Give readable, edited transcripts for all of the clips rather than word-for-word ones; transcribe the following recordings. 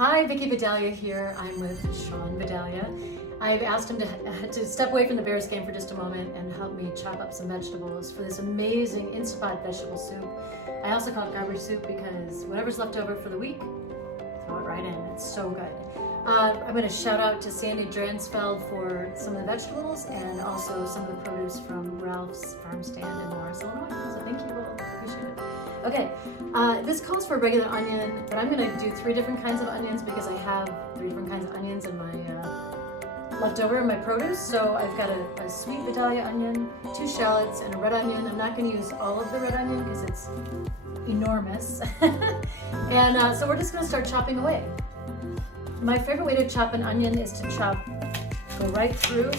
Hi, Vicki Vidalia here. I'm with Sean Vidalia. I've asked him to step away from the Bears game for just a moment and help me chop up some vegetables for this amazing Instapot vegetable soup. I also call it garbage soup because whatever's left over for the week, throw it right in. It's so good. I'm going to shout out to Sandy Dransfeld for some of the vegetables and also some of the produce from Ralph's farm stand in Morris, Illinois. So thank you, we'll appreciate it. Okay, this calls for a regular onion, but I'm going to do 3 different kinds of onions because I have 3 different kinds of onions in my leftover in my produce. So I've got a sweet Vidalia onion, 2 shallots, and a red onion. I'm not going to use all of the red onion because it's enormous. And so we're just going to start chopping away. My favorite way to chop an onion is to go right through,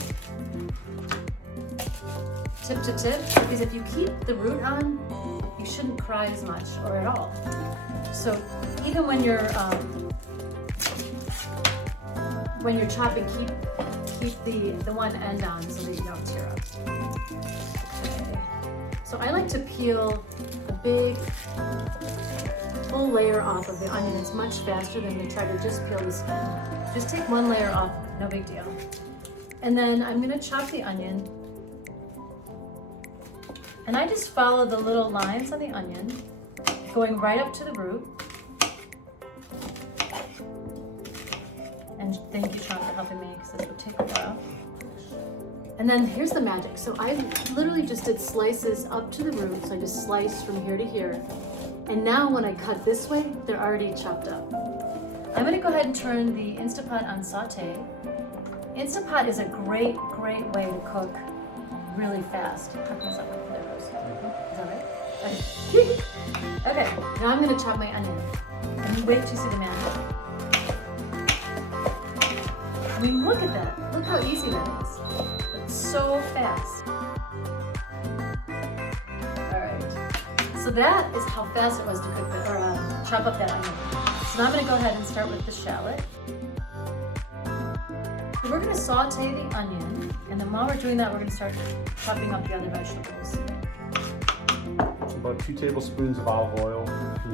tip to tip, because if you keep the root on, you shouldn't cry as much or at all. So even when you're chopping, keep the one end on so that you don't tear up. Okay. So I like to peel a big full layer off of the onion. It's much faster than to try to just peel the skin. Just take 1 layer off, no big deal. And then I'm gonna chop the onion. And I just follow the little lines on the onion, going right up to the root. And thank you, Sean, for helping me because this would take a while. And then here's the magic. So I literally just did slices up to the root. So I just sliced from here to here. And now when I cut this way, they're already chopped up. I'm gonna go ahead and turn the Instapot on saute. Instapot is a great way to cook really fast. How come it's not working? There it goes. Is that right? Okay, now I'm gonna chop my onion. And wait till you see the magic. I mean, look at that. Look how easy that is. It's so fast. So that is how fast it was to cook chop up that onion. So now I'm going to go ahead and start with the shallot. So we're going to saute the onion, and then while we're doing that, we're going to start chopping up the other vegetables. About 2 tablespoons of olive oil in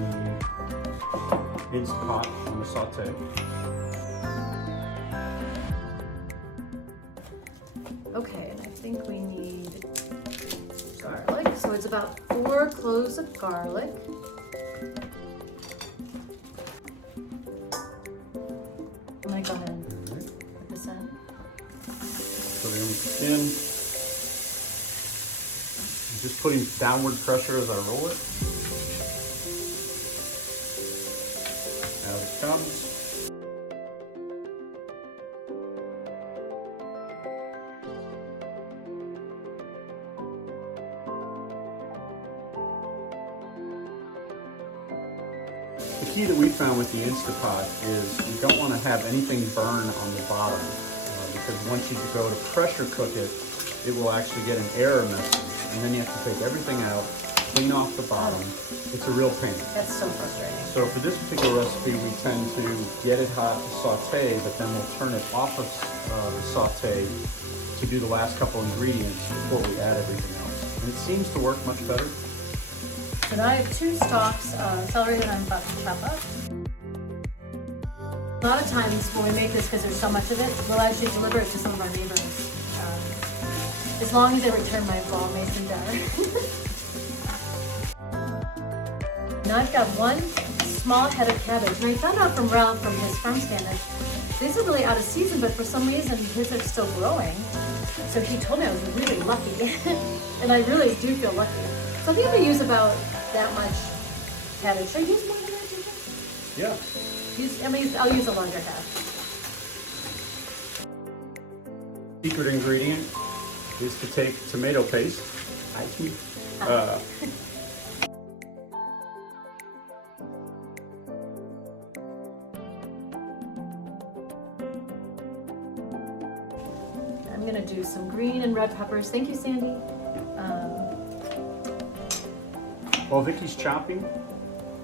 the Instapot on the saute. Okay, and I think we need garlic. So it's about 4 cloves of garlic. I'm gonna go ahead and put this in. Put it in the skin. I'm just putting downward pressure as I roll it. Out it comes. The key that we found with the Instapot is you don't want to have anything burn on the bottom because once you go to pressure cook it, it will actually get an error message, and then you have to take everything out, clean off the bottom. It's a real pain. That's so frustrating. So for this particular recipe, we tend to get it hot to saute, but then we'll turn it off of the saute to do the last couple ingredients before we add everything else. And it seems to work much better. So now I have 2 stalks of celery that I'm about to chop up. A lot of times when we make this, because there's so much of it, we'll actually deliver it to some of our neighbors. As long as they return my ball mason jar. Now I've got 1 small head of cabbage. And I found out from Ralph from his farm stand that these are really out of season, but for some reason his are still growing. So he told me I was really lucky. And I really do feel lucky. So I think I'm going to use about that much cabbage. Should I use more than that, do you think? Yeah. I'll use a larger half. Secret ingredient is to take tomato paste. I'm going to do some green and red peppers. Thank you, Sandy. While Vicky's chopping,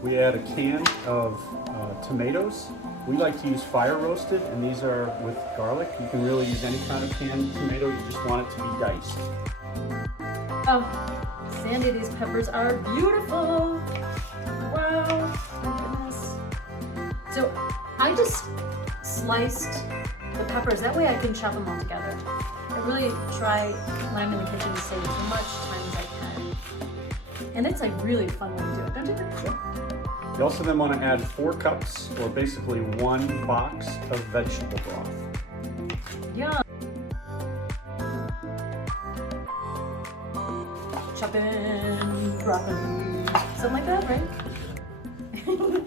we add a can of tomatoes. We like to use fire roasted, and these are with garlic. You can really use any kind of canned tomato, you just want it to be diced. Oh, Sandy, these peppers are beautiful. Wow, my goodness. So I just sliced the peppers. That way I can chop them all together. I really try when I'm in the kitchen to save as much time as I can. And it's like really fun when you do it, don't you think? Sure. You also then want to add 4 cups, or basically 1 box of vegetable broth. Yeah. Chop in broccoli. Something like that, right?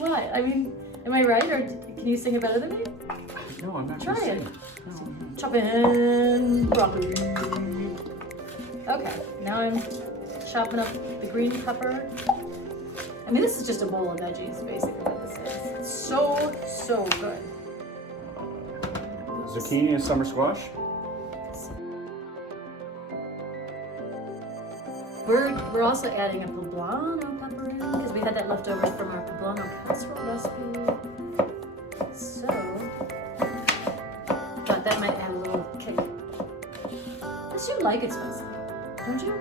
What? I mean, am I right, or can you sing it better than me? No, I'm not Try going to it. sing it. No. Chop in broccoli. Okay, now I'm chopping up the green pepper. I mean, this is just a bowl of veggies, basically what this is. It's so, so good. Zucchini and summer squash. We're also adding a poblano pepper in because we had that left over from our poblano casserole recipe. So, thought that might add a little kick. Unless you like it spicy, don't you?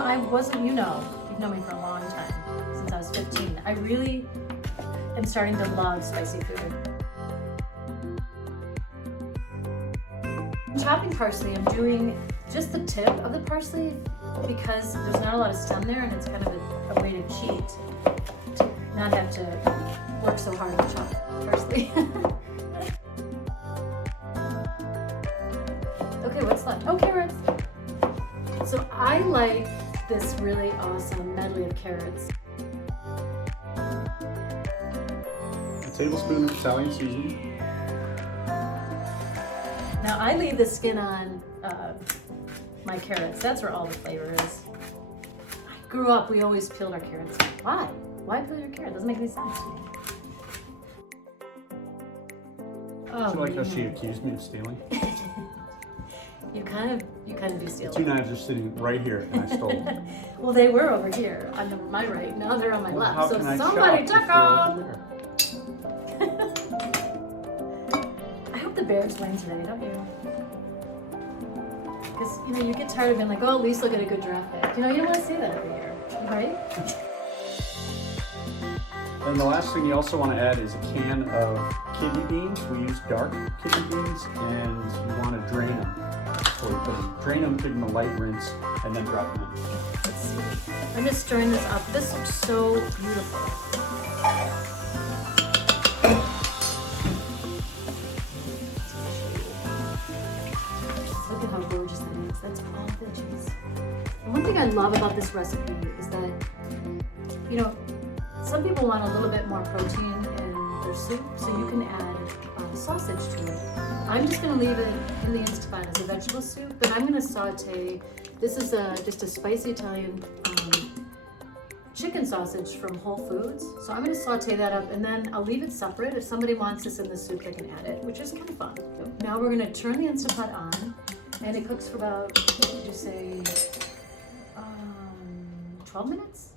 I wasn't, you've known me for a long time, since I was 15. I really am starting to love spicy food. Chopping parsley, I'm doing just the tip of the parsley because there's not a lot of stem there, and it's kind of a way to cheat, to not have to work so hard to chop parsley. Okay, what's left? Oh, carrots. So I like this really awesome medley of carrots. A tablespoon of Italian seasoning. Now I leave the skin on my carrots. That's where all the flavor is. I grew up, we always peeled our carrots. Why? Why peel your carrot? Doesn't make any sense to me. Did you like how she accused me of stealing? You kind of do steal. The 2 knives are sitting right here, and I stole them. Well, they were over here on my right. Now they're on my Well, left. how So can I somebody chop took if they're them. over there? I hope the Bears win today, don't you? Because you get tired of being like, oh, at least they'll get a good draft pick. You don't want to see that every year, right? And the last thing you also want to add is a can of kidney beans. We use dark kidney beans, and you want to drain them. So you put them, drain them, give them a light rinse, and then drop them in. Let's see. I'm just stirring this up. This looks so beautiful. Look at how gorgeous that is. That's all veggies. And one thing I love about this recipe is that, some people want a little bit more protein in their soup, so you can add sausage to it. I'm just going to leave it in the Instapot as a vegetable soup, but I'm going to saute. This is just a spicy Italian chicken sausage from Whole Foods. So I'm going to saute that up, and then I'll leave it separate. If somebody wants this in the soup, they can add it, which is kind of fun. Now we're going to turn the Instapot on, and it cooks for about, what did you say, 12 minutes?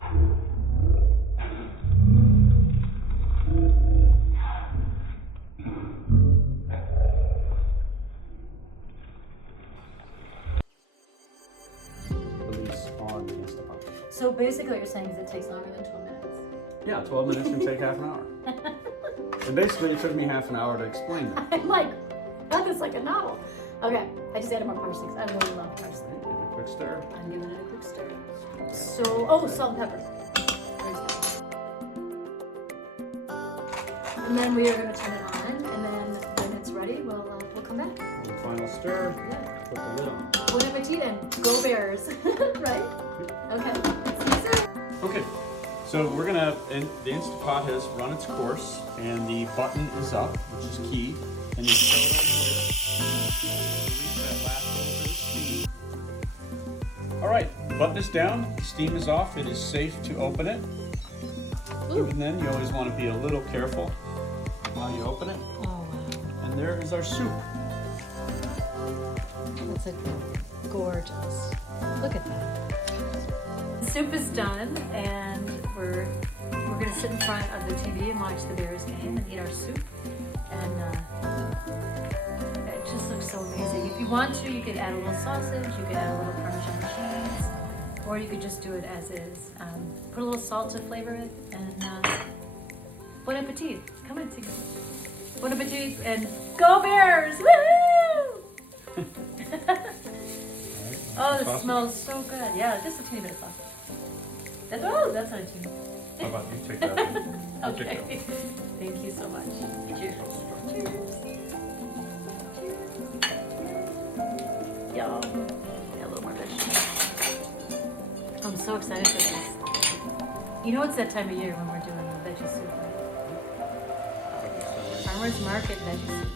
On the Instapot. So basically what you're saying is it takes longer than 12 minutes. Yeah, 12 minutes can take half an hour. And basically it took me half an hour to explain that. I'm like, that is like a novel. Okay, I just added more parsley because I really love parsley. Give it a quick stir. I'm giving it a quick stir. So, salt and pepper. And then we are going to turn it on, and then when it's ready, we'll come back. One final stir. Yeah. Put the lid on. Bon appetit and go Bears, right? Okay, see you soon. Okay, so we're gonna, the Instapot has run its course, and the button is up, which is key. And you throw it over here. Release that last little bit of steam. All right, button is down, the steam is off, it is safe to open it. Ooh. Even then, you always want to be a little careful while you open it. Oh, wow. And there is our soup. That's gorgeous. Look at that. The soup is done, and we're gonna sit in front of the TV and watch the Bears game and eat our soup. And it just looks so amazing. If you want to, you could add a little sausage, you could add a little Parmesan cheese, or you could just do it as is. Put a little salt to flavor it, and Bon appetit. Come on, sing it. Bon appetit and go Bears! Woohoo! Oh, this smells so good. Yeah, just a teeny bit of sauce. That's not a teeny. How about you take that? I'll take Okay. that. Thank you so much. Cheers. Cheers. Yum. Yeah, a little more fish. I'm so excited for this. You know it's that time of year when we're doing the veggie soup, right? Farmer's Market veggie soup.